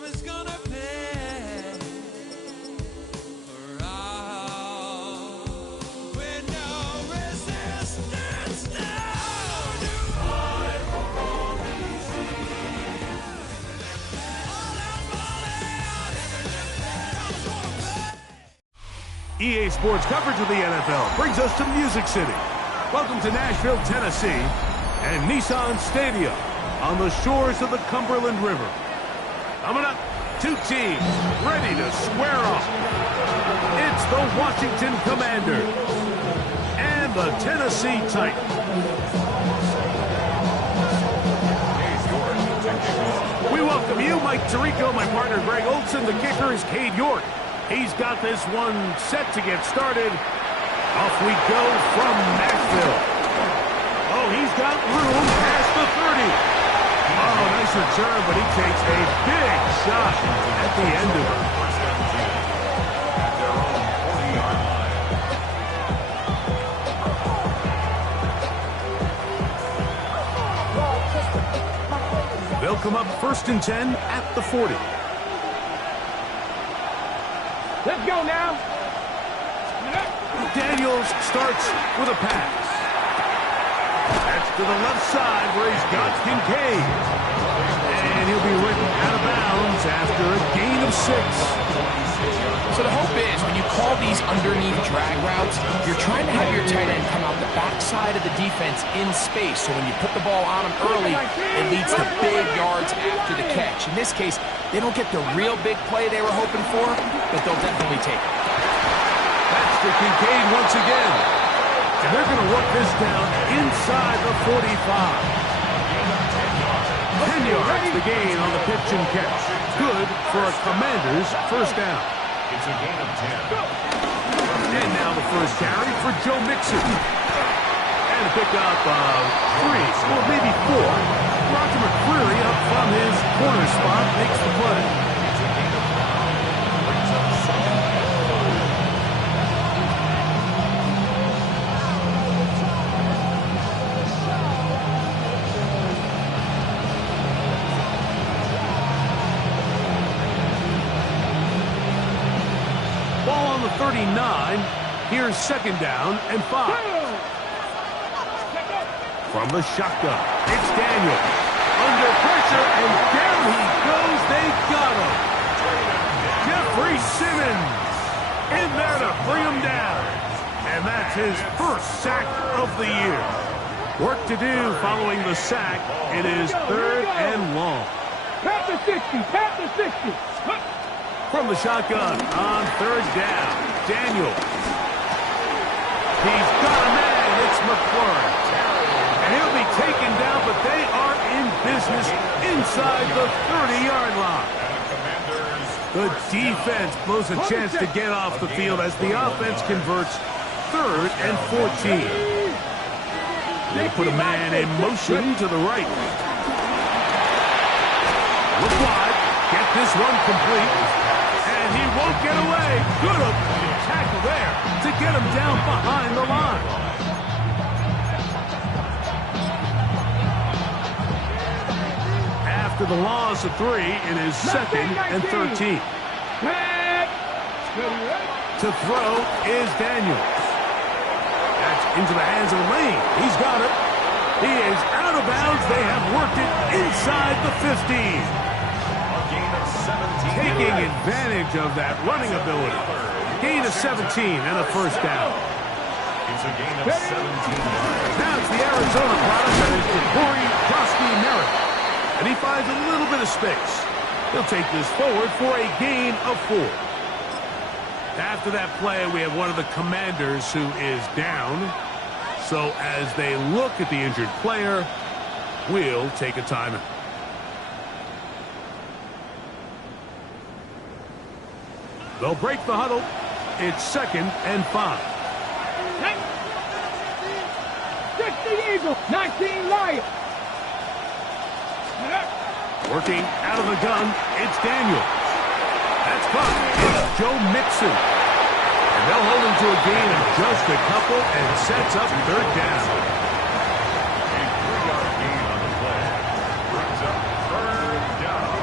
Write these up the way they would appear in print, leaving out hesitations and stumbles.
time is gonna pay for all with no resistance now. Fight for all these years. EA Sports coverage of the NFL brings us to Music City. Welcome to Nashville, Tennessee, and Nissan Stadium on the shores of the Cumberland River. Coming up, two teams ready to square off. It's the Washington Commanders and the Tennessee Titans. We welcome you, Mike Tirico, my partner Greg Olson. The kicker is Cade York. He's got this one set to get started. Off we go from Nashville. Oh, he's got room past the 30. Oh, nice return, but he takes a big shot at the end of it. They'll come up 1st and 10 at the 40. Let's go now. Daniels starts with a pass. That's to the left side where he's got Kincaid. And he'll be written out of bounds after a gain of 6. So the hope is when you call these underneath drag routes, you're trying to have your tight end come out the backside of the defense in space. So when you put the ball on him early, it leads to big yards after the catch. In this case, they don't get the real big play they were hoping for, but they'll definitely take it. That's to Kincaid once again. And they're going to work this down inside the 45. 10 yards the gain on the pitch and catch. Good for a Commanders first down. It's a gain of 10. And now the first carry for Joe Mixon. And a pickup of 3, or maybe 4. Roger McCreary up from his corner spot makes the play. It's a gain of 5. Brings up 2nd and 4. Ball on the 39. Here's 2nd down and 5. From the shotgun, it's Daniel. Under pressure, and down he goes. They got him. Jeffrey Simmons in there to bring him down. And that's his first sack of the year. Work to do following the sack. It is 3rd and long. Pat the 60. Pat the 60. From the shotgun on 3rd down, Daniel. He's got a man. It's McLaurin. And he'll be taken down, but they are in business inside the 30-yard line. The defense blows a chance to get off the field as the offense converts 3rd and 14. They put a man in motion to the right. Look wide. Get this one complete. And he won't get away. Good tackle there to get him down behind the line. After the loss of 3, it is 2nd and 13. To throw is Daniels. That's into the hands of Lane. He's got it. He is out of bounds. They have worked it inside the 15. Taking advantage of that running ability. Gain of 17 and a first down. It's a gain of 17 yards. Now it's the Arizona product that is the Corey Krosky-Merritt. And he finds a little bit of space. He'll take this forward for a gain of 4. After that play, we have one of the Commanders who is down. So as they look at the injured player, we'll take a timeout. They'll break the huddle. It's 2nd and 5. 60 Eagles, 19 Lions. Working out of the gun, it's Daniel. That's caught. It's Joe Mixon. And they'll hold him to a gain of just a couple and sets up 3rd down. A 3-yard gain on the play. Brings up 3rd down.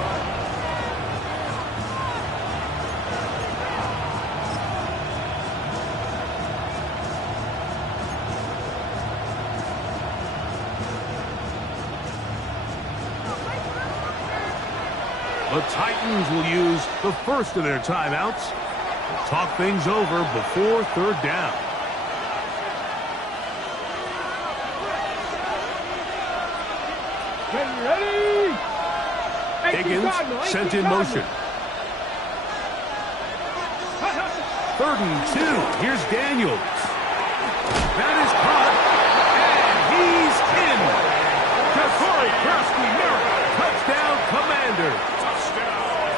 The Titans will use the first of their timeouts to talk things over before third down. Ready? Higgins sent in motion. 3rd and 2. Here's Daniels. That is caught. And he's in. Corey touchdown, Commander.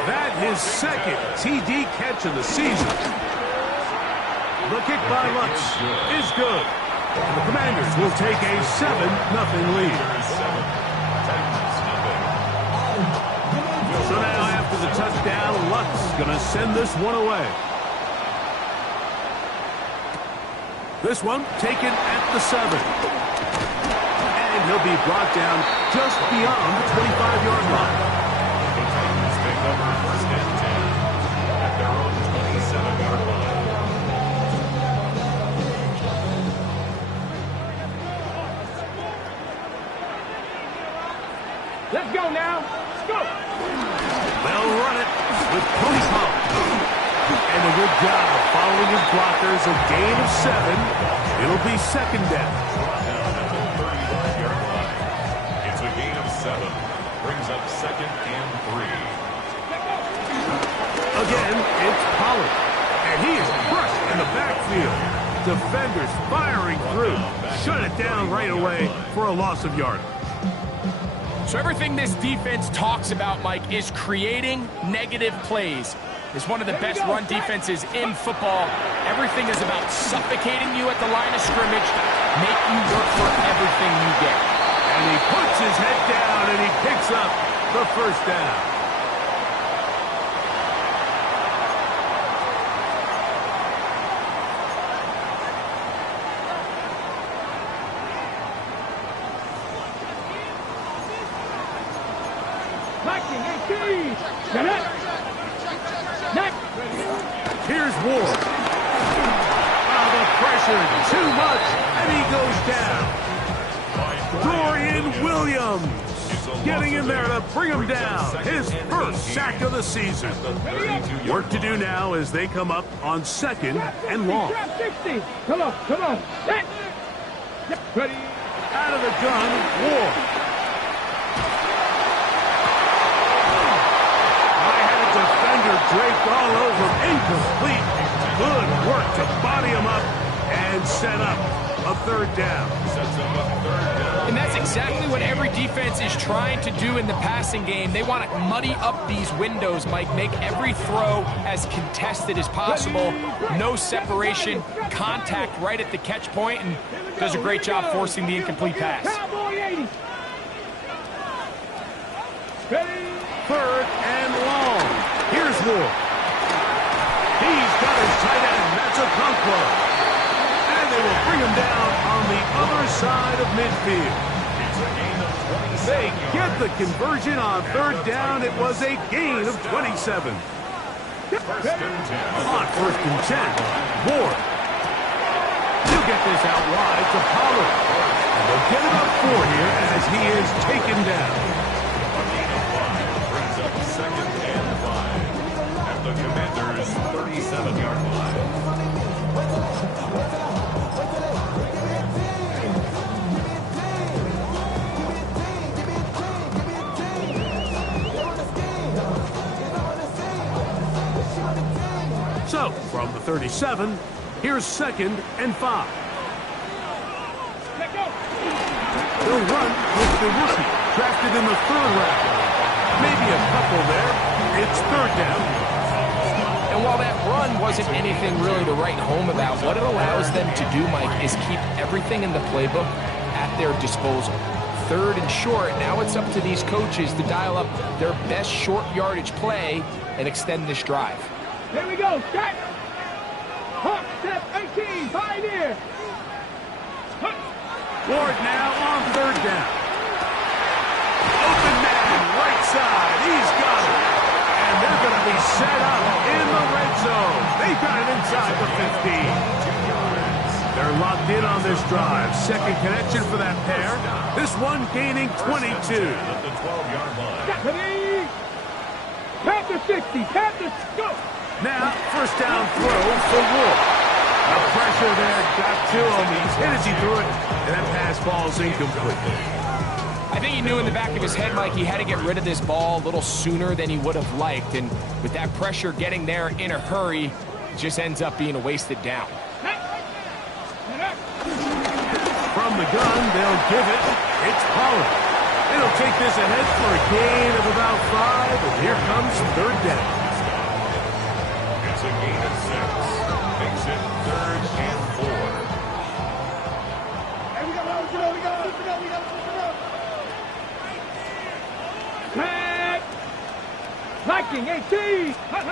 That his second TD catch of the season. The kick by Lutz is good. And the Commanders will take a 7-0 lead. So now after the touchdown, Lutz going to send this one away. This one taken at the 7. And he'll be brought down just beyond the 25-yard line. The Titans pick up first and 10 at their own 27-yard line. Let's go now. Let's go. They'll run it with Cody Pump. And a good job following his blockers. A gain of 7. It'll be second down. Down at the 35-yard line. It's a gain of 7. Brings up second and 3. Again, it's Pollard. And he is crushed in the backfield. Defenders firing through. Shut it down right away for a loss of yardage. So everything this defense talks about, Mike, is creating negative plays. It's one of the best run defenses in football. Everything is about suffocating you at the line of scrimmage, make you work for everything you get. And he puts his head down and he picks up the first down. Here's Ward. The pressure, too much, and he goes down. Dorian Williams getting in there to bring him down. His first sack of the season. Work to do now as they come up on 2nd and long. Come on. Ready? Out of the gun, Ward. Draped all over, incomplete. Good work to body him up and set up a 3rd down. And that's exactly what every defense is trying to do in the passing game. They want to muddy up these windows, Mike, make every throw as contested as possible. No separation, contact right at the catch point, and does a great job forcing the incomplete pass. 3rd and long. Here's Ward. He's got his tight end. That's a Okonkwo. And they will bring him down on the other side of midfield. They get the conversion on 3rd down. It was a gain of 27. On 1st and 10. Ward. He'll get this out wide to Pollard. And they'll get it up 4 here as he is taken down. Second and 5 at the Commanders' 37-yard line. So, from the 37, here's 2nd and 5. They'll run with the rookie, drafted in the 3rd round. Maybe a couple there. It's 3rd down. And while that run wasn't anything really to write home about, what it allows them to do, Mike, is keep everything in the playbook at their disposal. 3rd and short, now it's up to these coaches to dial up their best short yardage play and extend this drive. Here we go, start. Hawk, step 18, Pioneer. Ward now on 3rd down. Open man, right side. He's got it. And they're going to be set up in the red zone. They've got it inside the 15. They're locked in on this drive. Second connection for that pair. This one gaining 22. At the 12-yard line. 60, Panthers, go! Now, first down throw for Wolf. The pressure there got to him. He's hit as he threw it, and that pass falls incomplete. I think he knew in the back of his head, Mike, he had to get rid of this ball a little sooner than he would have liked. And with that pressure getting there in a hurry, it just ends up being a wasted down. From the gun, they'll give it. It's Pollard. It'll take this ahead for a gain of about 5, and here comes third down. It's a gain of 6. Makes it 3rd and 4. Hey, we got. Tag! Viking 18! From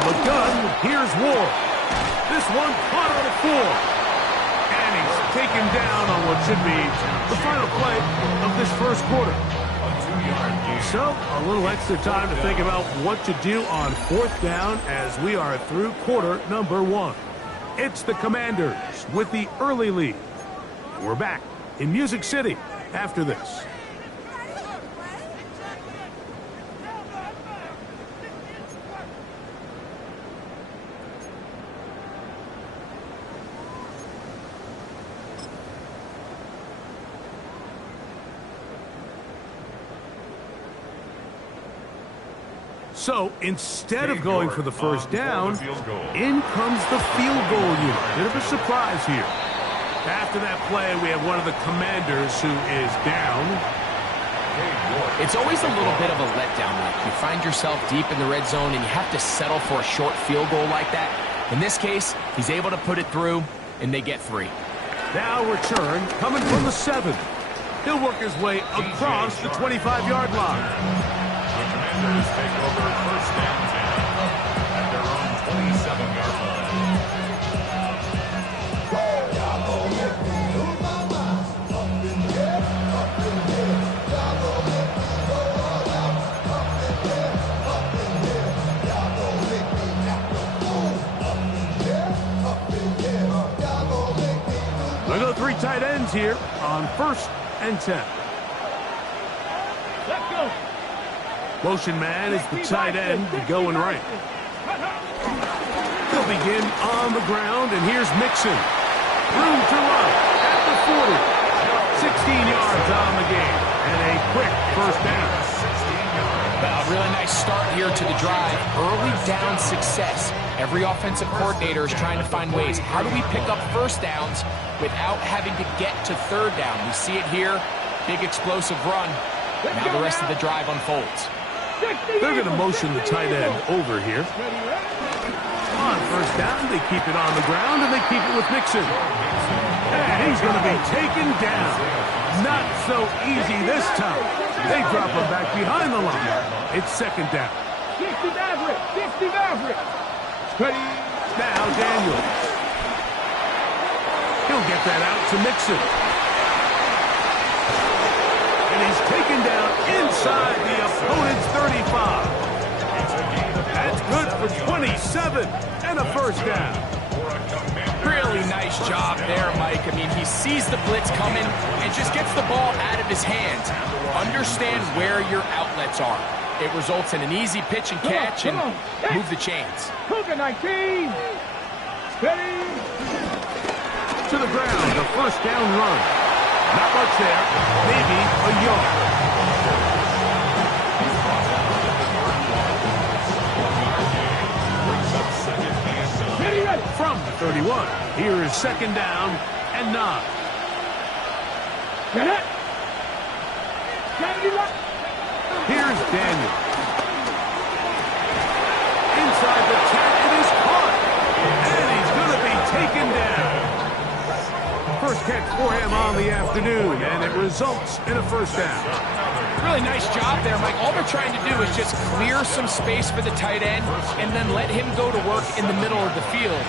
the gun, here's Ward. This one caught on the 4. And he's taken down on what should be the final play of this first quarter. A 2-yard gain. So, a little extra time to think about what to do on 4th down as we are through quarter number 1. It's the Commanders with the early lead. We're back in Music City after this. So, instead of going for the first down, in comes the field goal unit. Bit of a surprise here. After that play, we have one of the Commanders who is down. It's always a little bit of a letdown. Like you find yourself deep in the red zone and you have to settle for a short field goal like that. In this case, he's able to put it through, and they get 3. Now return coming from the 7. He'll work his way across the 25-yard line. The Commanders take over first down 10 at their own 27-yard line. We'll go 3 tight ends here on 1st and 10. Let's go! Motion man is the tight end going right. He'll begin on the ground, and here's Mixon. Room to run at the 40. 16 yards on the game, and a quick first down. A really nice start here to the drive. Early down success. Every offensive coordinator is trying to find ways. How do we pick up first downs without having to get to 3rd down? We see it here. Big explosive run. Now the rest of the drive unfolds. They're going to motion the tight end over here. On first down, they keep it on the ground, and they keep it with Mixon. And he's going to be taken down. Not so easy this time. They drop him back behind the line. It's 2nd down. 60 Maverick! Ready? Now Daniels. He'll get that out to Mixon. And he's taken down inside the opponent's 35. That's good for 27 and a first down. Really nice job there, Mike. I mean, he sees the blitz coming and just gets the ball out of his hands. Understand where your outlets are. It results in an easy pitch and catch and move the chains. Cougar 19! Steady! To the ground, the first down run. Not much there, maybe a yard. From the 31, here is 2nd down and 9. Get it! Here's Daniel. Inside the 10, it is caught. And he's going to be taken down. First catch for him on the afternoon, and it results in a first down. Really nice job there, Mike. All they're trying to do is just clear some space for the tight end and then let him go to work in the middle of the field.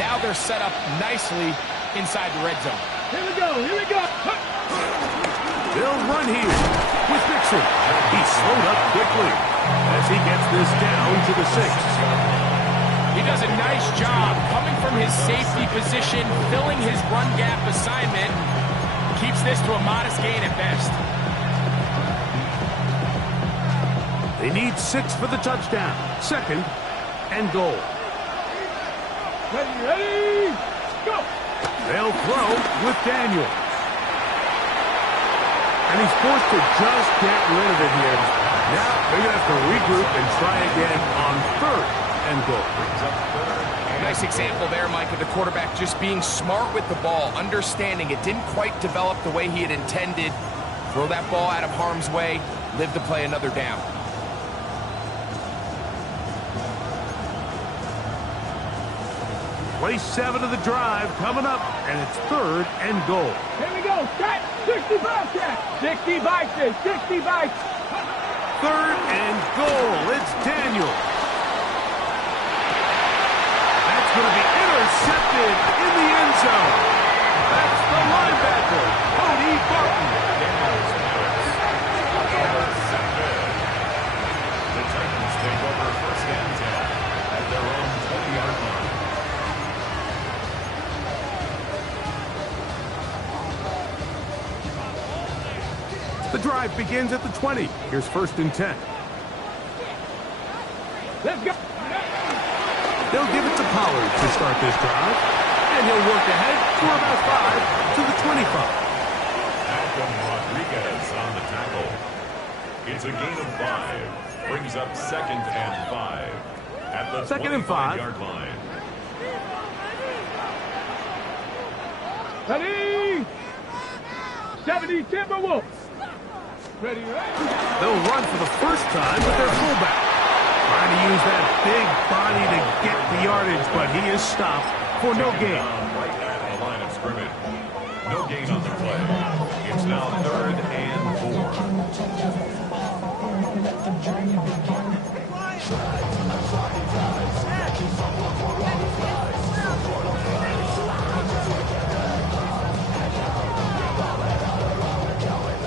Now they're set up nicely inside the red zone. Here we go! They'll run here with Mixon. He's slowed up quickly as he gets this down to the 6. He does a nice job coming from his safety position, filling his run gap assignment. Keeps this to a modest gain at best. They need 6 for the touchdown. 2nd and goal. Ready, go! They'll throw with Daniel. And he's forced to just get rid of it here. Now they're going to have to regroup and try again on 3rd and goal. Nice example there, Mike, of the quarterback just being smart with the ball, understanding it didn't quite develop the way he had intended. Throw that ball out of harm's way, live to play another down. Play 7 of the drive coming up, and it's 3rd and goal. Here we go, set, 65 set, 60 bites, 60 bites. 3rd and goal, it's Daniel. That's going to be intercepted in the end zone. That's the linebacker, Cody Barton. The Titans take over 1st and 10 at their own 20-yard line. The drive begins at the 20. Here's 1st and 10. Let's go. They'll give it to Pollard to start this drive. And he'll work ahead for about 5 to the 25. Malcolm Rodriguez on the tackle. It's a gain of 5. Brings up 2nd and 5 at the 2nd and 5. 25-yard line. Ready, 70 Timberwolves. Ready, They'll run for the first time with their fullback. Trying to use that big body to get the yardage, but he is stopped for no gain. Right at the line of scrimmage. No gain on the play. It's now 3rd and 4.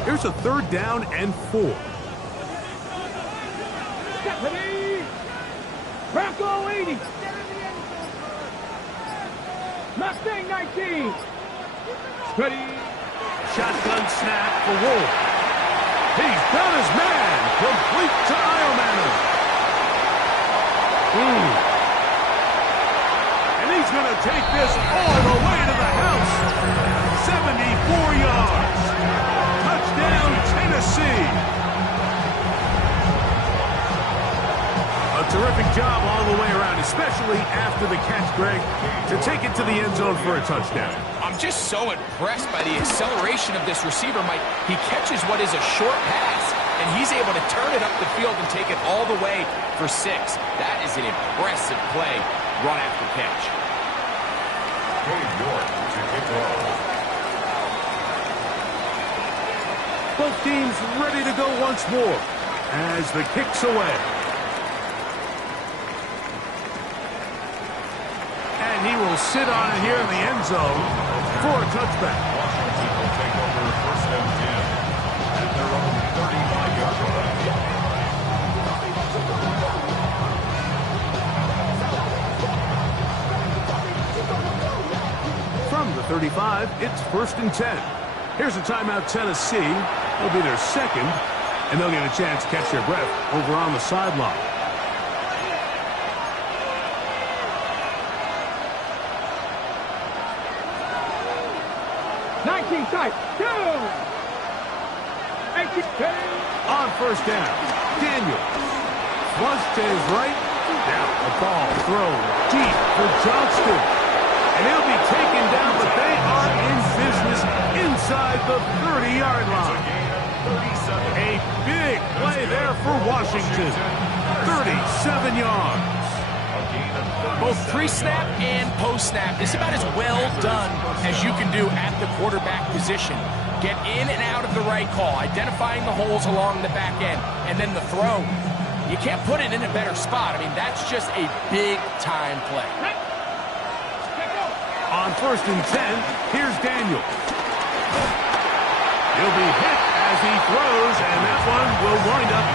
Here's a 3rd down and 4. Ready, Bronco 80. Mustang 19. Ready, Shotgun snap for Wolf. He's got his man. Complete to Iomanner. And he's going to take this all the way to the house. 74 yards. Touchdown, Tennessee. A terrific job all the way around, especially after the catch, Greg, to take it to the end zone for a touchdown. I'm just so impressed by the acceleration of this receiver, Mike. He catches what is a short pass, and he's able to turn it up the field and take it all the way for 6. That is an impressive play, run after catch. Cade York to kick off. Both teams ready to go once more as the kick's away. And he will sit on it here in the end zone for a touchback. Washington will take over 1st and 10 at their own 35-yard line. From the 35, it's 1st and 10. Here's a timeout, Tennessee. It'll be their 2nd, and they'll get a chance to catch their breath over on the sideline. Tight, down. 18, on 1st down, Daniel. Flush to his right. Now a ball thrown deep for Johnston. And he'll be taken down, but they are in business inside the 30-yard line. A big play there for Washington. 37 yards. Both pre-snap and post-snap. It's about as well done as you can do at the quarterback position. Get in and out of the right call, identifying the holes along the back end, and then the throw. You can't put it in a better spot. I mean, that's just a big-time play. On 1st and 10, here's Daniel. He'll be hit as he throws, and that one will wind up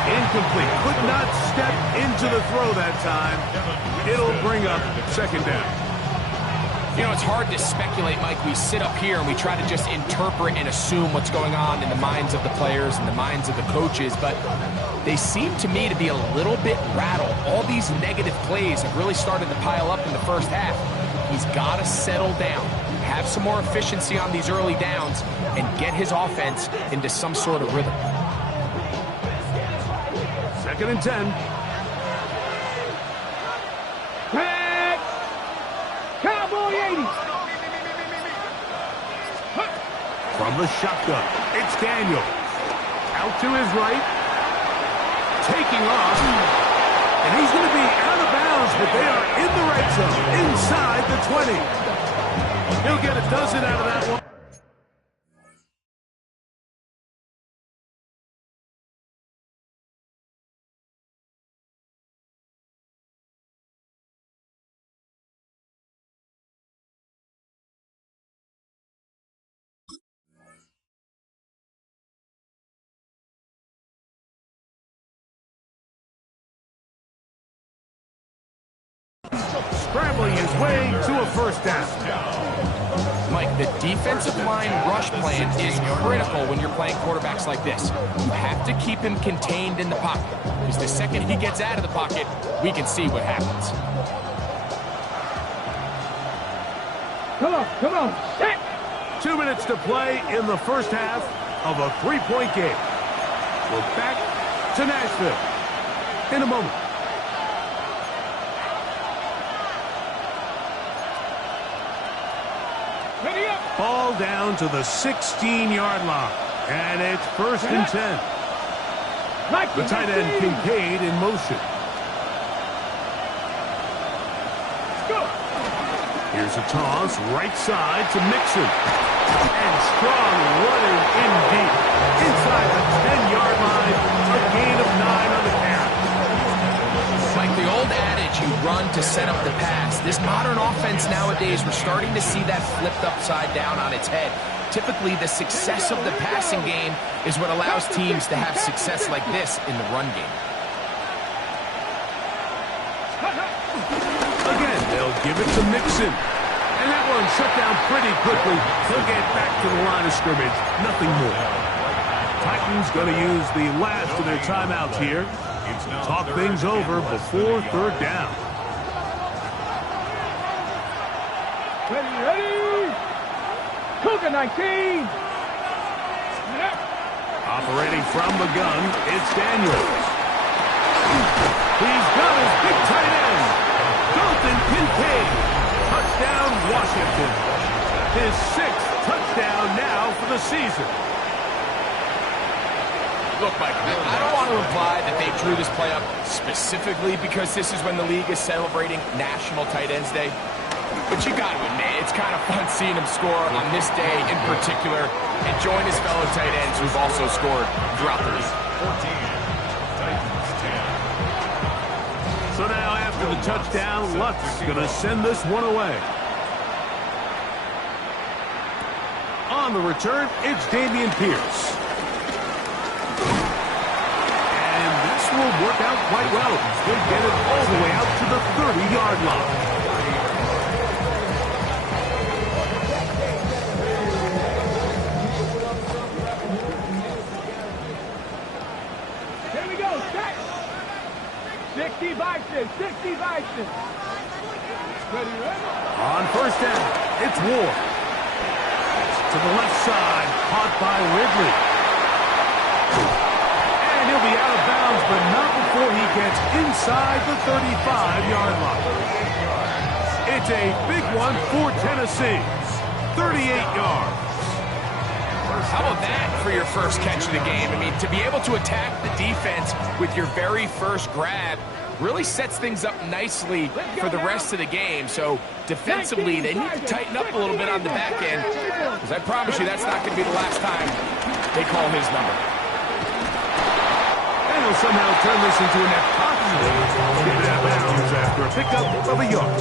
incomplete. Could not step into the throw that time. It'll bring up 2nd down. You know, it's hard to speculate, Mike. We sit up here and we try to just interpret and assume what's going on in the minds of the players and the minds of the coaches, but they seem to me to be a little bit rattled. All these negative plays have really started to pile up in the first half. He's got to settle down, have some more efficiency on these early downs, and get his offense into some sort of rhythm. 2nd and 10. Tag! Cowboy 80! From the shotgun, it's Daniel. Out to his right. Taking off. And he's going to be out of bounds, but they are in the red zone, inside the 20. He'll get a dozen out of that one. Scrambling his way to a first down. Mike, the defensive line rush plan is critical when you're playing quarterbacks like this. You have to keep him contained in the pocket, because the second he gets out of the pocket, we can see what happens. Come on, set! 2 minutes to play in the first half of a 3-point game. We're back to Nashville in a moment. Ready up! Ball down to the 16-yard line, and it's 1st and 10. The tight end Kincaid in motion. Go! Here's a toss, right side to Mixon. And Strong running in deep. Inside the 10-yard line, a gain of 9 on the carry. Like the old adage, you run to set up the pass. This modern offense nowadays, we're starting to see that flipped upside down on its head. Typically, the success of the passing game is what allows teams to have success like this in the run game. Again, they'll give it to Mixon. And that one shut down pretty quickly. He'll get back to the line of scrimmage. Nothing more. Titans going to use the last of their timeouts here. Talk things over before 3rd down. Ready! Cougar 19! Operating from the gun, it's Daniels. He's got his big tight end, Dalton Kincaid. Touchdown, Washington. His 6th touchdown now for the season. Look, Mike, I don't want to imply that they drew this play up specifically because this is when the league is celebrating National Tight Ends Day. But you got to admit, it's kind of fun seeing him score on this day in particular and join his fellow tight ends who've also scored throughout the league. 14, Titans 10. So now after the touchdown, Luck's going to send this one away. On the return, it's Dameon Pierce. And this will work out quite well. He'll get it all the way out to the 30-yard line. Here we go, set! 60 Bison, 60 Bison! Ready? On 1st down, it's Ward. To the left side, caught by Ridley. And he'll be out of bounds, but not before he gets inside the 35-yard line. It's a big one for Tennessee. 38 yards. How about that for your first catch of the game? I mean, to be able to attack the defense with your very first grab really sets things up nicely for the rest of the game. So defensively, they need to tighten up a little bit on the back end, because I promise you that's not going to be the last time they call his number. And he'll somehow turn this into an impossible. Get it out of bounds after a pickup of a yard.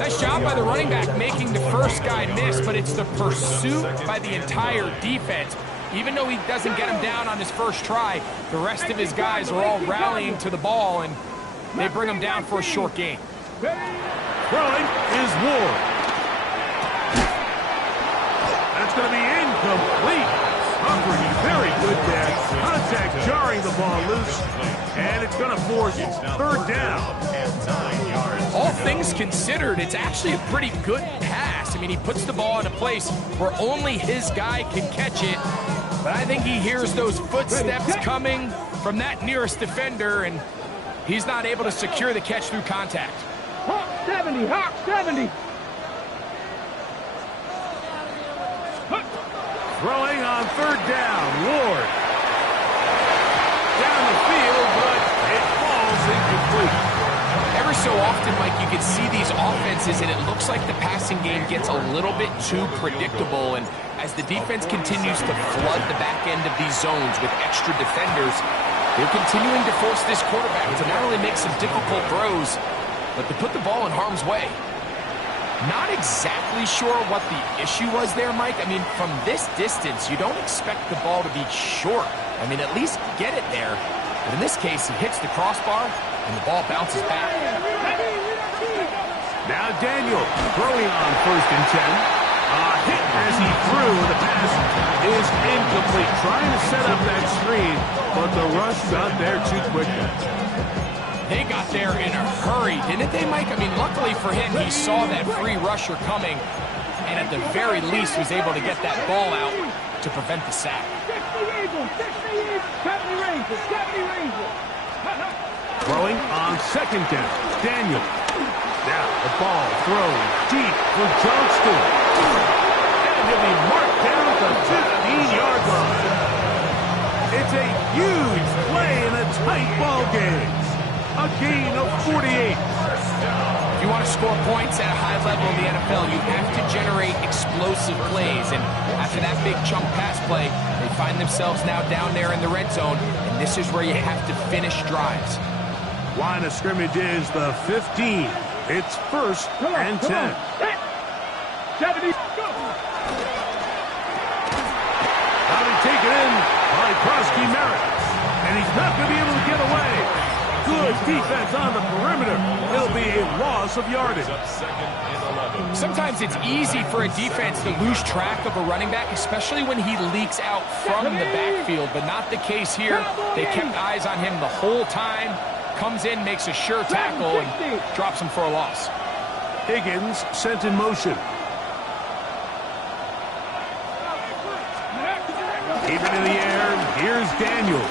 Nice job by the running back making the first guy miss, but it's the pursuit by the entire defense. Even though he doesn't get him down on his first try, the rest of his guys are all rallying to the ball, and they bring him down for a short gain. Throwing is Ward. That's going to be incomplete. Humphrey, very good there. Contact jarring the ball loose. And it's going to force third down. All things considered, it's actually a pretty good pass. I mean, he puts the ball in a place where only his guy can catch it. But I think he hears those footsteps coming from that nearest defender, and he's not able to secure the catch through contact. Hawk 70, Hawk 70. Throwing on third down, Ward. Down the field, but it falls incomplete. Ever so often, Mike, you can see these offenses, and it looks like the passing game gets a little bit too predictable. And as the defense continues to flood the back end of these zones with extra defenders, they're continuing to force this quarterback to not only make some difficult throws, but to put the ball in harm's way. Not exactly sure what the issue was there, Mike. I mean, from this distance, you don't expect the ball to be short. I mean, at least get it there. But in this case, he hits the crossbar, and the ball bounces back. Now Daniel throwing on first and 10. Hit as he threw. The pass is incomplete. Trying to set up that screen, but the rush got there too quickly. They got there in a hurry, didn't they, Mike? I mean, luckily for him, he saw that free rusher coming, and at the very least was able to get that ball out to prevent the sack. 60 Eagles, 70 Rangers, 70 Rangers. Throwing on second down, Daniel. Now the ball thrown deep for Johnston. And he'll be marked down at the 15-yard line. It's a huge play in a tight ball game. A gain of 48. If you want to score points at a high level in the NFL, you have to generate explosive plays. And after that big chunk pass play, they find themselves now down there in the red zone, and this is where you have to finish drives. Line of scrimmage is the 15. It's first and 10. 70. How to take it in by Prosky Merritt. And he's not going to be able to get away. Good defense on the perimeter. It'll be a loss of yardage. Sometimes it's easy for a defense to lose track of a running back, especially when he leaks out from the backfield, but not the case here. They kept eyes on him the whole time. Comes in, makes a sure tackle, and drops him for a loss. Higgins sent in motion. Even in the air, here's Daniels.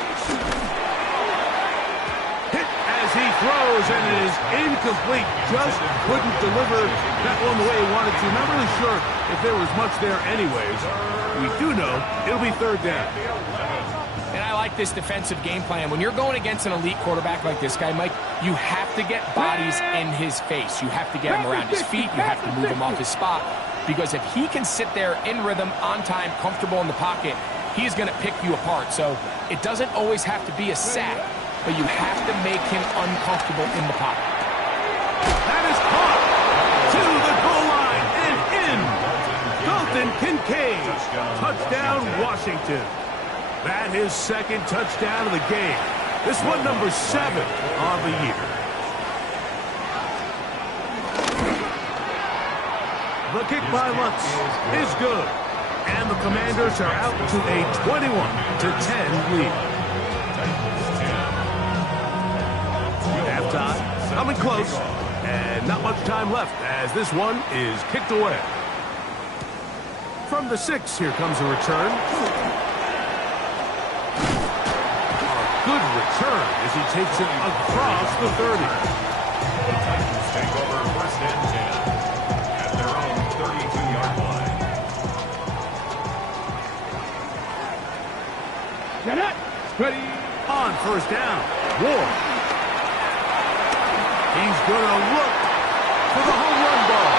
He throws and it is incomplete. Just couldn't deliver that one the way he wanted to. Not really sure if there was much there anyways. We do know it'll be third down. And I like this defensive game plan. When you're going against an elite quarterback like this guy, Mike, you have to get bodies in his face. You have to get him around his feet. You have to move him off his spot. Because if he can sit there in rhythm, on time, comfortable in the pocket, he's going to pick you apart. So it doesn't always have to be a sack, but you have to make him uncomfortable in the pocket. That is caught to the goal line and in. Dalton Kincaid. Touchdown, Washington. That is second touchdown of the game. This one number 7 on the year. The kick by Lutz is good. And the Commanders are out to a 21-10 lead. Halftime, coming close, and not much time left as this one is kicked away. From the 6, here comes a return. A good return as he takes it across the 30. The Titans take over first and 10 at their own 32-yard line. Get it. Ready. On first down, Ward. He's going to look for the home run ball.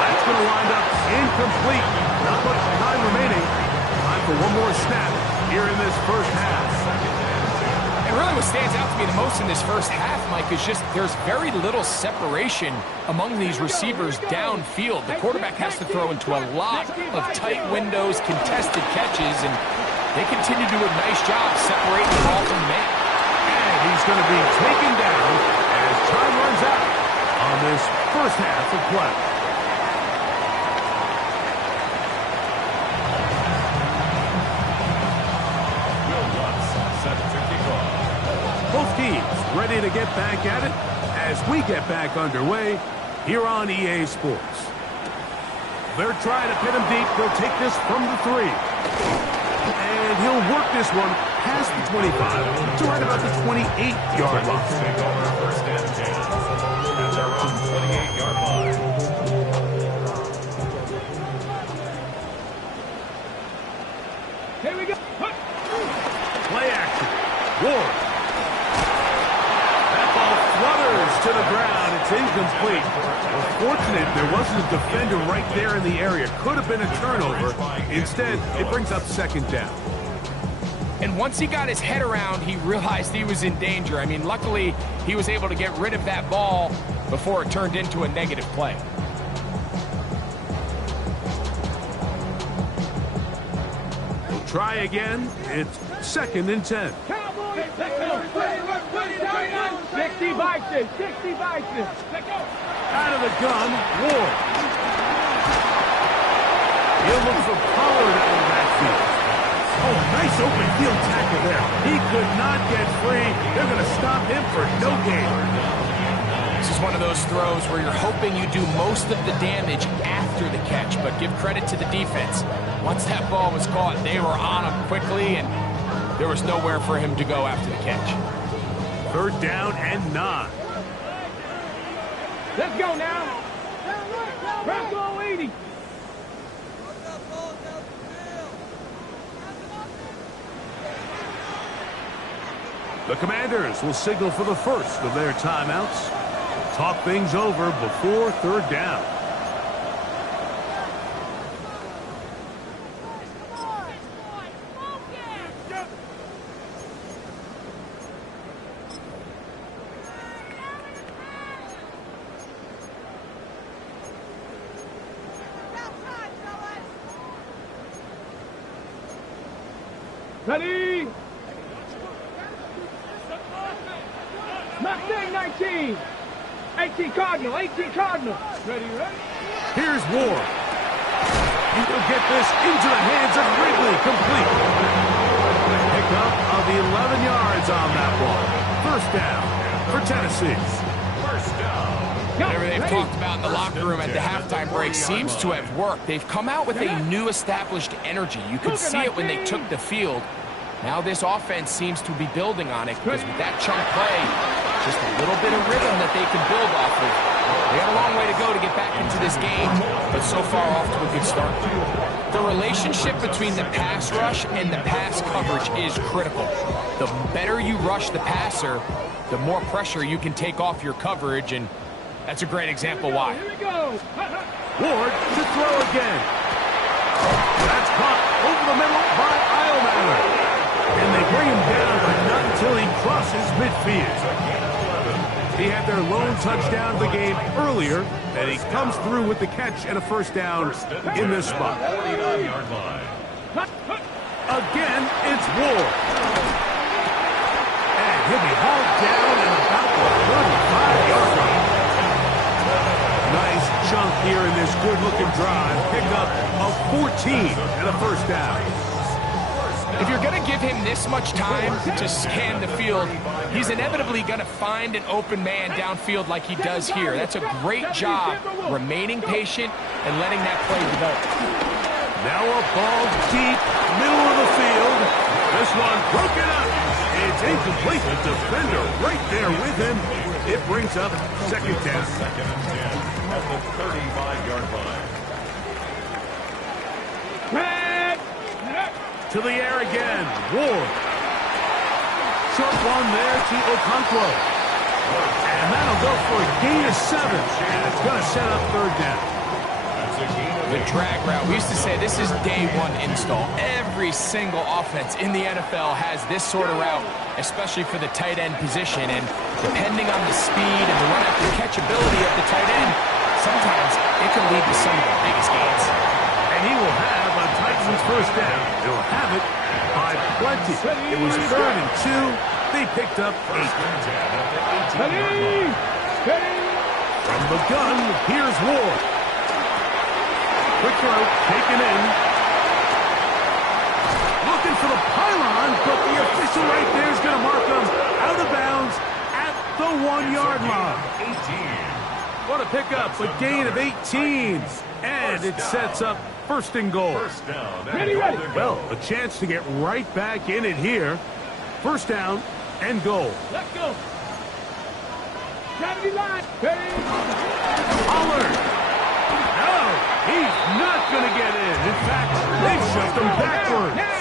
That's going to wind up incomplete. Not much time remaining. Time for one more snap here in this first half. And really what stands out to me the most in this first half, Mike, is just there's very little separation among these receivers downfield. The quarterback has to throw into a lot of tight windows, contested catches, and they continue to do a nice job separating the ball from the man. And he's going to be taken down as time runs out on this first half of play. ready to get back at it as we get back underway here on EA Sports. They're trying to pin him deep. They'll take this from the 3. And he'll work this one past the 25 to right about the 28-yard line. Take over first and 10 at their own 28-yard line. Here we go. Play action. Ward. That ball flutters to the ground. It's incomplete. Well, fortunate there wasn't a defender right there in the area. Could have been a turnover. Instead, it brings up second down. And once he got his head around, he realized he was in danger. I mean, luckily, he was able to get rid of that ball before it turned into a negative play. We'll try again. It's second and 10. Cowboys. 60 Vikings. 60 Vikings. Let's go. Out of the gun, Ward. He'll look for Pollard out of that field. Oh, nice open field tackle there. He could not get free. They're going to stop him for no gain. This is one of those throws where you're hoping you do most of the damage after the catch, but give credit to the defense. Once that ball was caught, they were on him quickly, and there was nowhere for him to go after the catch. Third down and 9. Let's go now. Bronco 80. The Commanders will signal for the first of their timeouts. Talk things over before third down. Ready? Mustang 19. 18 Cardinal. 18 Cardinal. Ready, ready? Here's Ward. He will get this into the hands of Wrigley, complete. Pickup of 11 yards on that one. First down for Tennessee. First down. Whatever they've talked about in the locker room at the halftime break seems to have worked. They've come out with a new established energy. You could see it when they took the field. Now this offense seems to be building on it because with that chunk play, just a little bit of rhythm that they can build off of. They got a long way to go to get back into this game, but so far off to a good start. The relationship between the pass rush and the pass coverage is critical. The better you rush the passer, the more pressure you can take off your coverage, and that's a great example why. Here we go. Ward to throw again. That's caught over the middle by Eilmatter. And they bring him down, but not until he crosses midfield. He had their lone touchdown of the game earlier, and he comes through with the catch and a first down in this spot. 49-yard line. Again, it's Ward. And he'll be hauled down at about the 35-yard line. Nice chunk here in this good-looking drive. Pick up of 14 and a first down. If you're going to give him this much time to scan the field, he's inevitably going to find an open man downfield like he does here. That's a great job remaining patient and letting that play develop. Now a ball deep, middle of the field. This one broken up. It's incomplete. The defender right there with him. It brings up second down. Second and 10 at the 35-yard line. To the air again. Ward. Short one there to Okonkwo. And that'll go for a gain of 7. And it's going to set up third down. The drag route. We used to say this is day one install. Every single offense in the NFL has this sort of route, especially for the tight end position. And depending on the speed and the run-after-catch ability of the tight end, sometimes it can lead to some of the biggest gains. And he will have a Titans first down. They'll have it by plenty. It was 3rd and 2. They picked up 8. From the gun, here's Ward. Quick throw, taken in. Looking for the pylon, but the official right there is going to mark him out of bounds at 1-yard line. 18. What a pickup, a gain of 18. And it sets up first and goal. First down. Ready, ready. Well, a chance to get right back in it here. First down and goal. Let's go. Gravity line. Ready. Pollard. No, he's not going to get in. In fact, they've shoved him backwards. Now.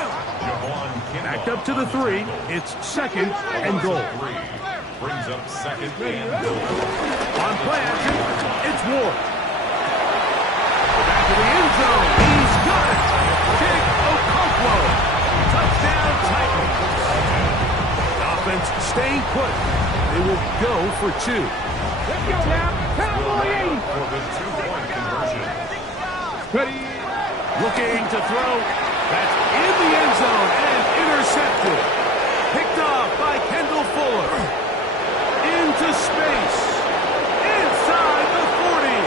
Backed up to the 3. It's second and goal. Brings up second and goal. On play action, it's Ward. Back to the end zone. He's got it. Big Okonkwo. Touchdown Titans. Offense staying put. They will go for 2. Let's go now. Cowboy 80. For the 2-point conversion. Ready. Looking to throw. That's in the end zone and intercepted. Picked off by Kendall Fuller. Into space. Inside the 40.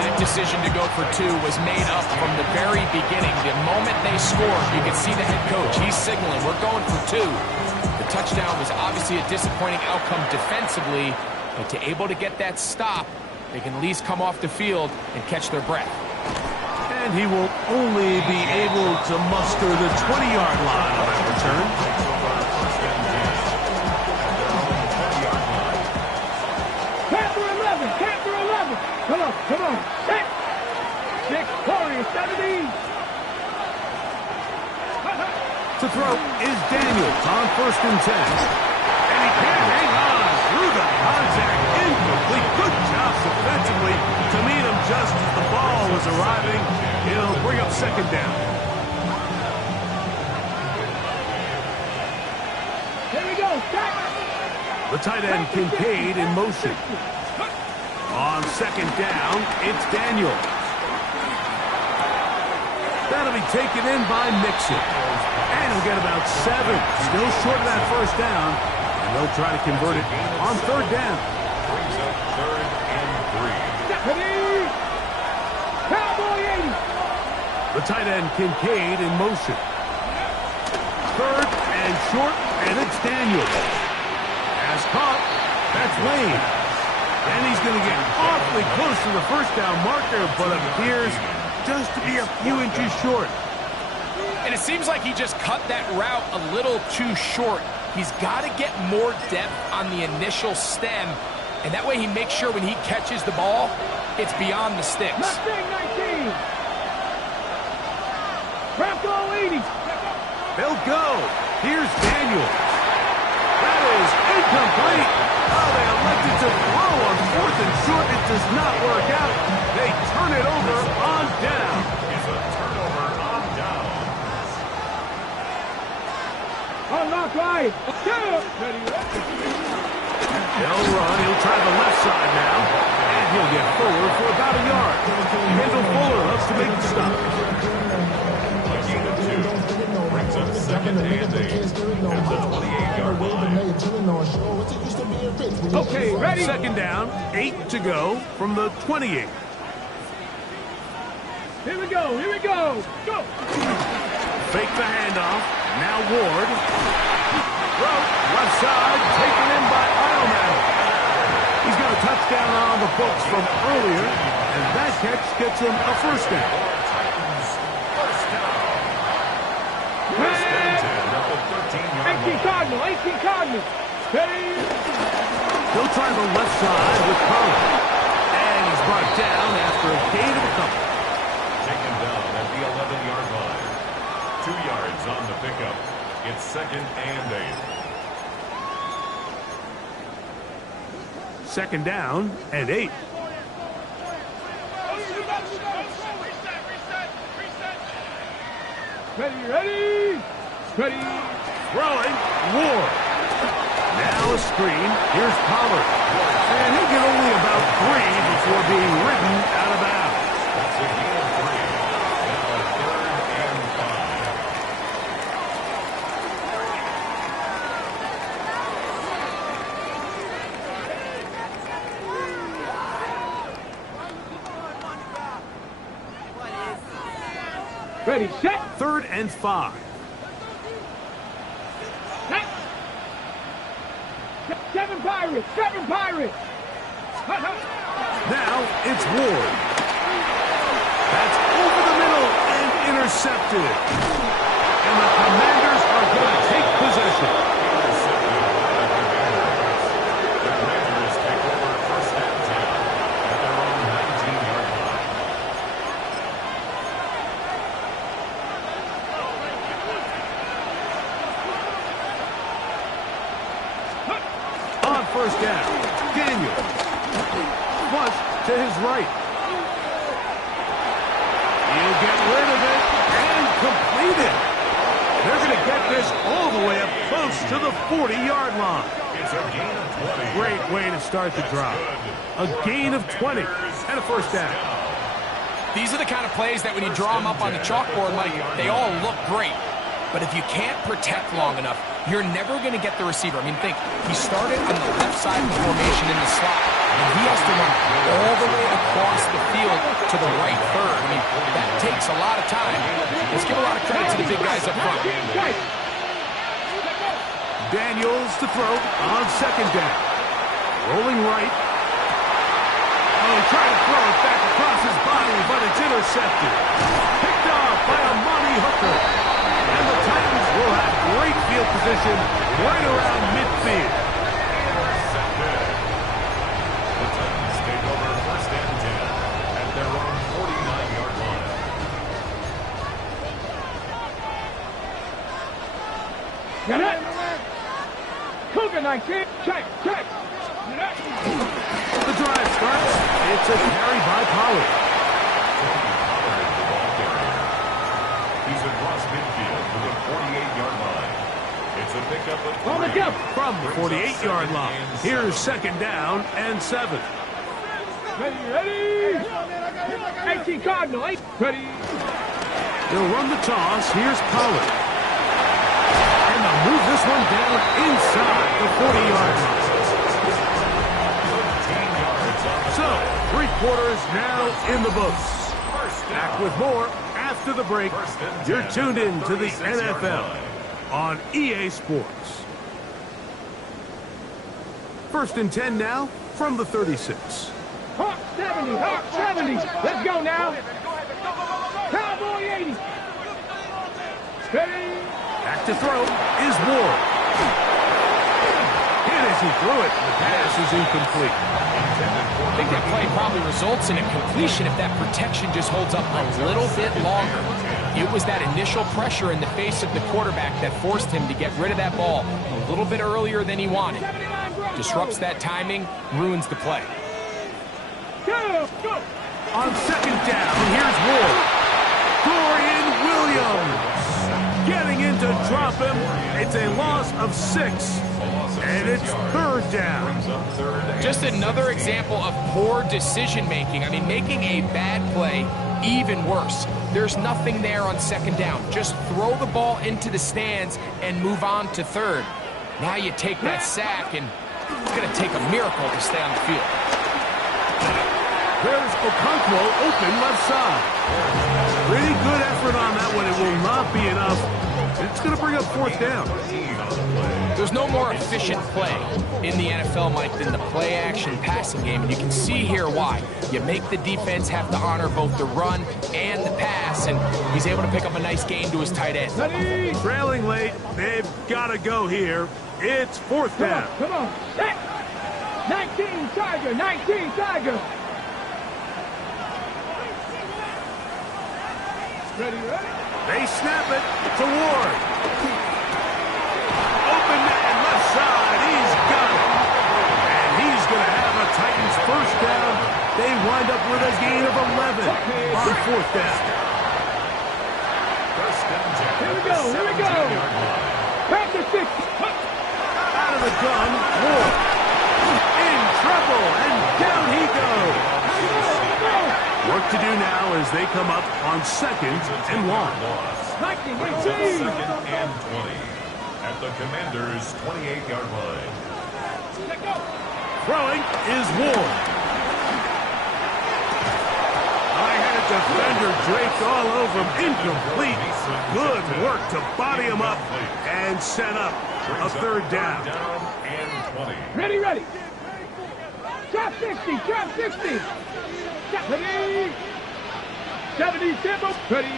That decision to go for 2 was made up from the very beginning. The moment they scored, you could see the head coach. He's signaling, we're going for 2. The touchdown was obviously a disappointing outcome defensively, but to able to get that stop, they can at least come off the field and catch their breath. And he will only be able to muster the 20-yard line on that return. Panther 11. Panther 11. Come on. Come on. 6. 40. 17. To throw is Daniels on first and 10. And he can't hang on through the contact. Incomplete. Good job defensively to meet him just as the ball was arriving. It'll bring up second down. Here we go. Stop. The tight end Kincaid in motion. On second down, it's Daniels. That'll be taken in by Mixon. And he'll get about 7. Still short of that first down. And they'll try to convert it on third down. Brings up third and 3. Ready. Cowboy 80. The tight end Kincaid in motion. Third and short, and it's Daniels. As caught, that's Lane. And he's going to get awfully close to the first down marker, but appears just to be a few inches short. And it seems like he just cut that route a little too short. He's got to get more depth on the initial stem, and that way he makes sure when he catches the ball, it's beyond the sticks. Mustang 19. Bronco 80. They'll go. Here's Daniels. That is incomplete. Oh, they elected to throw on fourth and short. It does not work out. They turn it over on down. It's a turnover on down. Unlock right. Ready. They'll run. He'll try the left side now. And he'll get forward for about a yard. Kendall Fuller looks to make the stop. A gain of 2. Brings up second and 8 at the 28-yard line. Okay, ready. Second down, 8 to go from the 28. Here we go. Here we go. Go. Fake the handoff. Now Ward. Throw. Left side. Taken in by Ironman. He's got a touchdown on the books from earlier. And that catch gets him a first down. First and 10 at the 13-yard 18 line. Cardinal. 18 Cardinal. Ready. He'll try the left side with Collins. And he's brought down after a gain of a couple. Taken down at the 11-yard line. 2 yards on the pickup. It's second and 8. Second down and 8. Ready. Ready. Throwing. Ward. Now a screen. Here's Pollard. And he'll get only about 3 before being ridden out of bounds. That's a gain of 3. Now third and 5. Ready, set. 3rd and 5. Set. 7 Pirates, 7 Pirates. Now it's Ward. That's over the middle and intercepted. And the Commanders are going to take possession. The Commanders take over 1st and 10 at their own 19-yard line. On 1st down, Daniel. Flush to his right. He'll get rid of it and complete it. They're going to get this all the way up close to the 40-yard line. It's a gain of 20. Great way to start the drive. A gain of 20 and a 1st down. These are the kind of plays that when you draw them up on the chalkboard, Mike, they all look great. But if you can't protect long enough, you're never going to get the receiver. I mean, think, he started on the left side of the formation in the slot, and he has to run all the way across the field to the right third. I mean, that takes a lot of time. Let's give a lot of credit to the big guys up front. Daniels to throw on 2nd down. Rolling right. Oh, he tried to throw it back across his body, but it's intercepted. Picked off by a Monty Hooker. And the Titans will have great field position right around midfield. The Titans take over 1st and 10 at their own 49-yard line. Get it. Cougar 19. Check, check. The drive starts. It's a carry by Pollard. He's across midfield to the 48-yard line. It's a pickup of 3. On the jump. From the 48-yard line. Here's 2nd down and 7. Ready. 18 Cardinal. Ready. They'll run the toss. Here's Pollard. And they'll move this one down inside the 40-yard line. 15 yards on the So, 3 quarters now in the books. Back with more after the break. You're tuned in to the NFL on EA Sports. 1st and 10 now from the 36. Hawk 70, Hawk 70. Let's go now. Cowboy 80. Ready. Back to throw is Ward. Hit as he threw it. The pass is incomplete. I think that play probably results in a completion if that protection just holds up a little bit longer. It was that initial pressure in the face of the quarterback that forced him to get rid of that ball a little bit earlier than he wanted. Disrupts that timing, ruins the play. Go, go. On 2nd down, here's Ward. Dorian Williams getting in to drop him. It's a loss of 6. And it's 3rd down. Just another example of poor decision-making. I mean, making a bad play even worse. There's nothing there on 2nd down. Just throw the ball into the stands and move on to 3rd. Now you take that sack, and it's going to take a miracle to stay on the field. There's Okonkwo open left side. Pretty good effort on that one. It will not be enough. It's going to bring up 4th down. There's no more efficient play in the NFL, Mike, than the play-action passing game, and you can see here why. You make the defense have to honor both the run and the pass, and he's able to pick up a nice gain to his tight end. Trailing late. They've got to go here. It's 4th down. Come on. 19 Tiger, 19 Tiger. Ready, ready. They snap it to Ward. Open man left side. He's got it. And he's going to have a Titans 1st down. They wind up with a gain of 11 on 4th down. 1st and 10. Here we go, here we go. Practice 6. Out of the gun, Ward. In trouble, and down he goes. Work to do now as they come up on 2nd and 1. Brings up 2nd and 20 at the Commanders' 28-yard line. Throwing is Ward. I had a defender draped all over him. Incomplete. Good work to body him up and set up a third down. Ready, ready. Drop 60, drop 60. Ready. 70, tempo. Ready.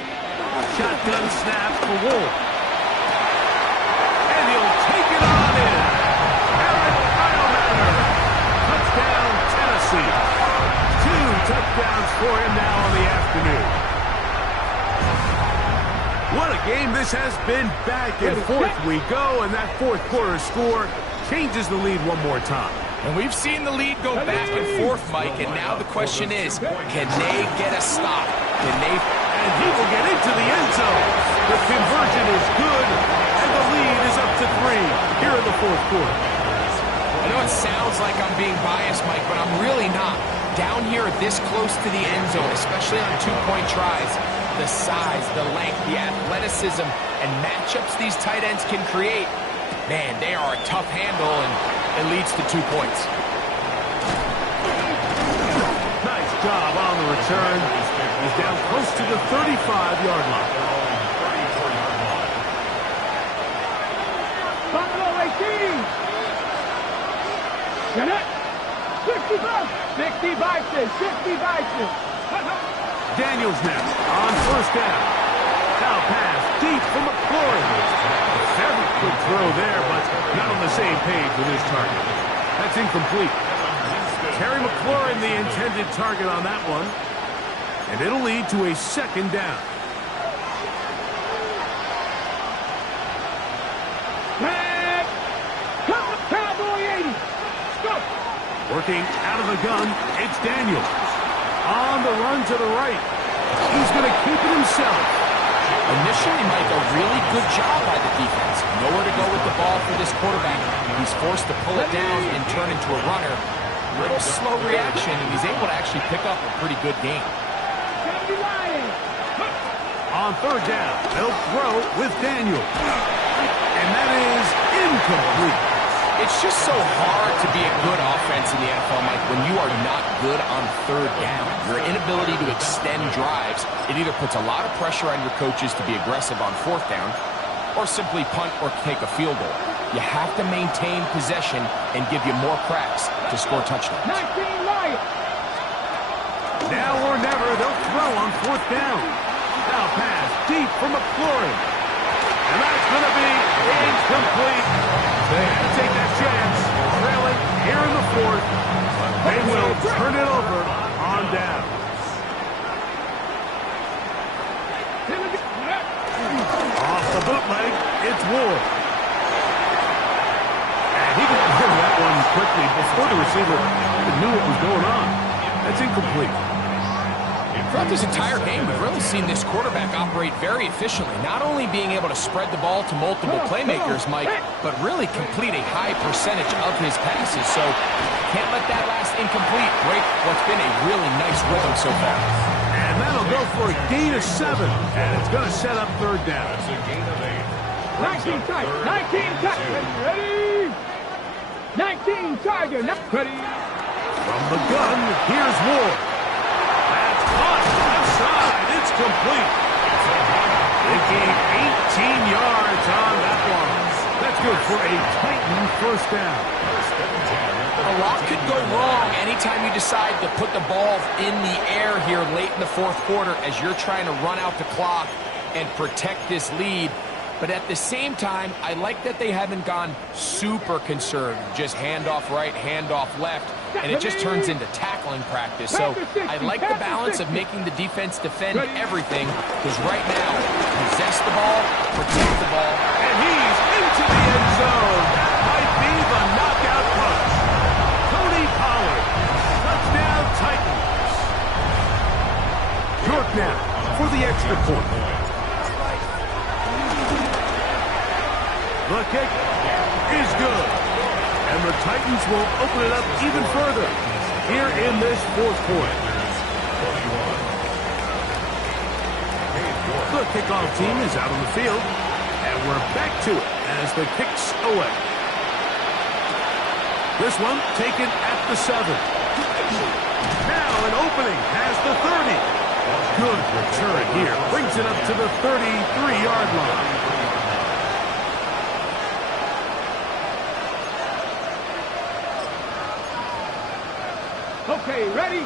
Shotgun snap for Wolf. And he'll take it on in. Eric Eilmatter. Touchdown, Tennessee. 2 touchdowns for him now on the afternoon. What a game this has been. Back and forth we go, and that fourth quarter score changes the lead one more time. And we've seen the lead go back and forth, Mike, and now the question is, can they get a stop? Can they? And he will get into the end zone. The conversion is good, and the lead is up to 3 here in the fourth quarter. I know it sounds like I'm being biased, Mike, but I'm really not. Down here this close to the end zone, especially on 2-point tries, the size, the length, the athleticism, and matchups these tight ends can create, man, they are a tough handle, and it leads to 2 points. Nice job on the return. He's down close to the 35-yard line. Buffalo 18. Get it. 60 Bison. Daniels next on first down. Now pass deep from McLaurin. A very good throw there, but not on the same page with his target. That's incomplete. Terry McLaurin, the intended target on that one. And it'll lead to a second down. Cowboy 80. Go. Working out of the gun, it's Daniels. On the run to the right. He's going to keep it himself. Initially, Mike, a really good job by the defense. Nowhere to go with the ball for this quarterback. He's forced to pull it down and turn into a runner. Little slow reaction, and he's able to actually pick up a pretty good game. On third down, they'll throw with Daniels. And that is incomplete. It's just so hard to be a good offense in the NFL, Mike, when you are not good on third down. Your inability to extend drives, it either puts a lot of pressure on your coaches to be aggressive on fourth down or simply punt or take a field goal. You have to maintain possession and give you more cracks to score touchdowns. 19 Lions. Now or never, they'll throw on fourth down. Now pass deep from McLaurin. And that's going to be incomplete. They had to take that chance. Trailing here in the fourth. They will turn it over on down. Off the bootleg, it's Ward. And he got rid of that one quickly before the receiver knew what was going on. That's incomplete. Throughout this entire game, we've really seen this quarterback operate very efficiently, not only being able to spread the ball to multiple playmakers, Mike, but really complete a high percentage of his passes. So can't let that last incomplete break what's been a really nice rhythm so far. And that'll go for a gain of 7, and it's going to set up third down. That's a gain of 8. 19 tight. 19 tight. Ready? 19 Tiger. Ready? From the gun, here's Ward. That's caught outside. It's complete. They gained 18 yards on that one. That's good for a Titan first down. A lot could go wrong anytime you decide to put the ball in the air here late in the fourth quarter as you're trying to run out the clock and protect this lead. But at the same time, I like that they haven't gone super conservative. Just handoff right, handoff left, and it just turns into tackling practice. So I like the balance of making the defense defend everything, because right now, possess the ball, protect the ball. And he's into the end zone. That might be the knockout punch. Tony Pollard. Touchdown Titans. York now for the extra point. The kick is good. And the Titans will open it up even further here in this fourth quarter. The kickoff team is out on the field. And we're back to it as the kick's away. This one taken at the 7. Now an opening has the 30. Good return here. Brings it up to the 33-yard line. Okay, ready?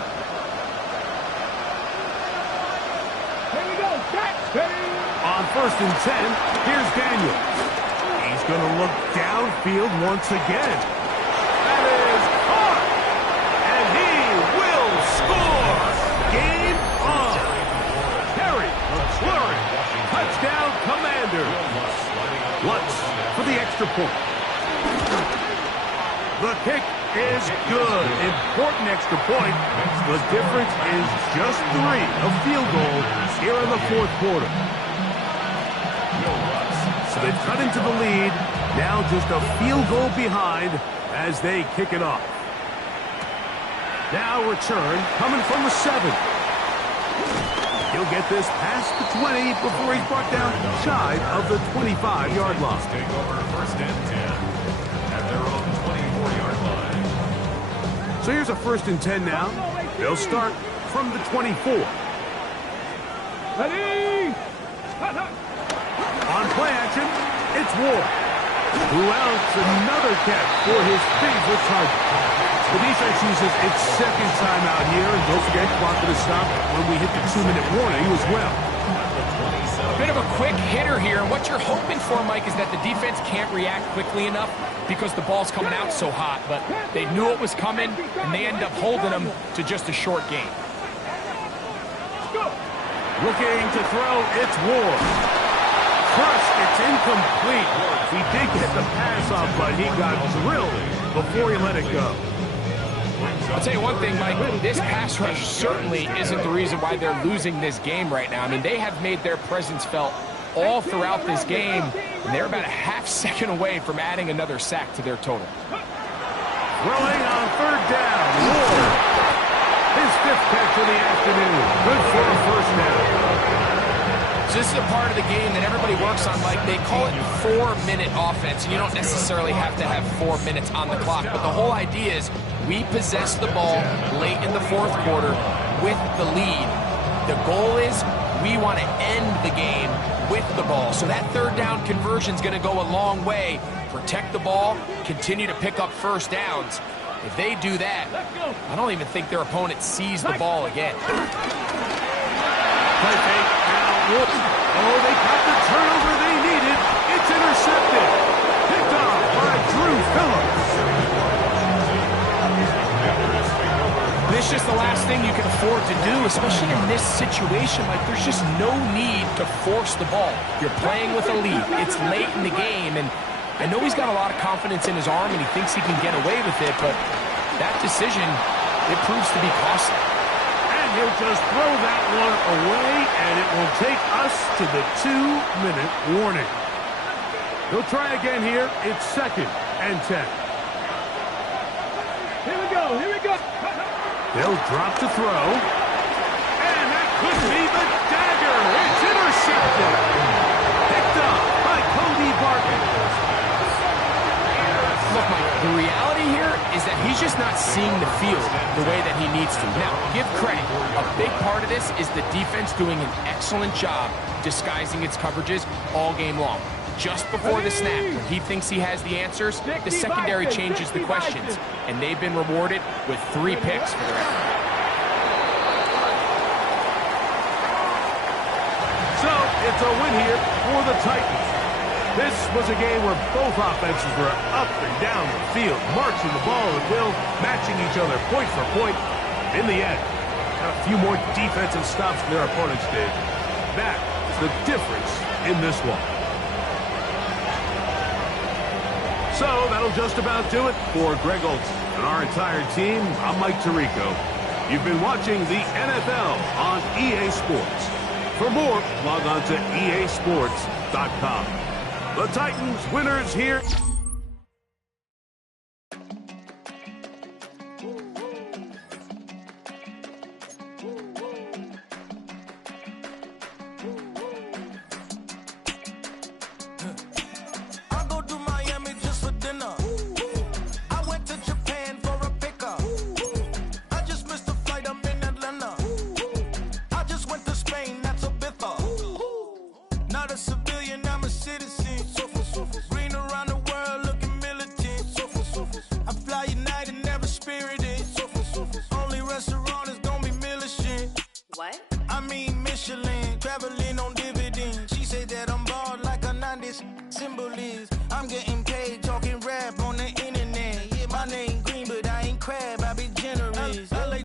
Here we go. Set. Ready? On 1st and 10, here's Daniel. He's going to look downfield once again. That is caught. And he will score. Game on. Terry McLaurin. Touchdown, Commander. Lutz for the extra point. The kick is good. Important extra point. The difference is just 3, a field goal here in the 4th quarter. So they've cut into the lead. Now just a field goal behind as they kick it off. Now return coming from the 7. He'll get this past the 20 before he's brought down shy of the 25-yard line. Take over 1st and 10 at their own 24-yard line. So here's a 1st and 10 now. They'll start from the 24. Ready? On play action, it's Ward. Who else? Another catch for his favorite target. The defense uses its 2nd timeout here, and don't forget, clock to stop when we hit the 2-minute warning as well. A bit of a quick hitter here, and what you're hoping for, Mike, is that the defense can't react quickly enough because the ball's coming out so hot, but they knew it was coming, and they end up holding them to just a short game. Looking to throw, it's Ward. First, it's incomplete. He did get the pass off, but he got drilled before he let it go. I'll tell you one thing, Mike, this pass rush certainly isn't the reason why they're losing this game right now. I mean, they have made their presence felt all throughout this game, and they're about a half second away from adding another sack to their total. Throwing on 3rd down, Ward. His 5th catch of the afternoon. Good for a 1st down. So this is a part of the game that everybody works on, Mike. They call it 4-minute offense, and you don't necessarily have to have 4 minutes on the clock. But the whole idea is we possess the ball late in the 4th quarter with the lead. The goal is we want to end the game with the ball. So that 3rd down conversion is going to go a long way. Protect the ball, continue to pick up 1st downs. If they do that, I don't even think their opponent sees the ball again. Play fake. Now, oh, they got the turnover they needed. It's intercepted. Picked off by Drew Phillips. This is just the last thing you can afford to do, especially in this situation. Like, there's just no need to force the ball. You're playing with a lead. It's late in the game, and I know he's got a lot of confidence in his arm, and he thinks he can get away with it, but that decision, it proves to be costly. And he'll just throw that one away, and it will take us to the 2-minute warning. He'll try again here. It's 2nd and 10. Here we go. Here we go. They'll drop to throw. And that could be the dagger. It's intercepted. Picked up by Cody Barker. Look, Mike, the reality here is that he's just not seeing the field the way that he needs to. Now, give credit. A big part of this is the defense doing an excellent job disguising its coverages all game long. Just before the snap, when he thinks he has the answers, the secondary changes the questions, and they've been rewarded with 3 picks for their effort. So, it's a win here for the Titans. This was a game where both offenses were up and down the field, marching the ball at will, matching each other point for point. In the end, got a few more defensive stops than their opponents did. That is the difference in this one. So that'll just about do it for Greg Olson and our entire team. I'm Mike Tirico. You've been watching the NFL on EA Sports. For more, log on to easports.com. The Titans winners here. I just I'm getting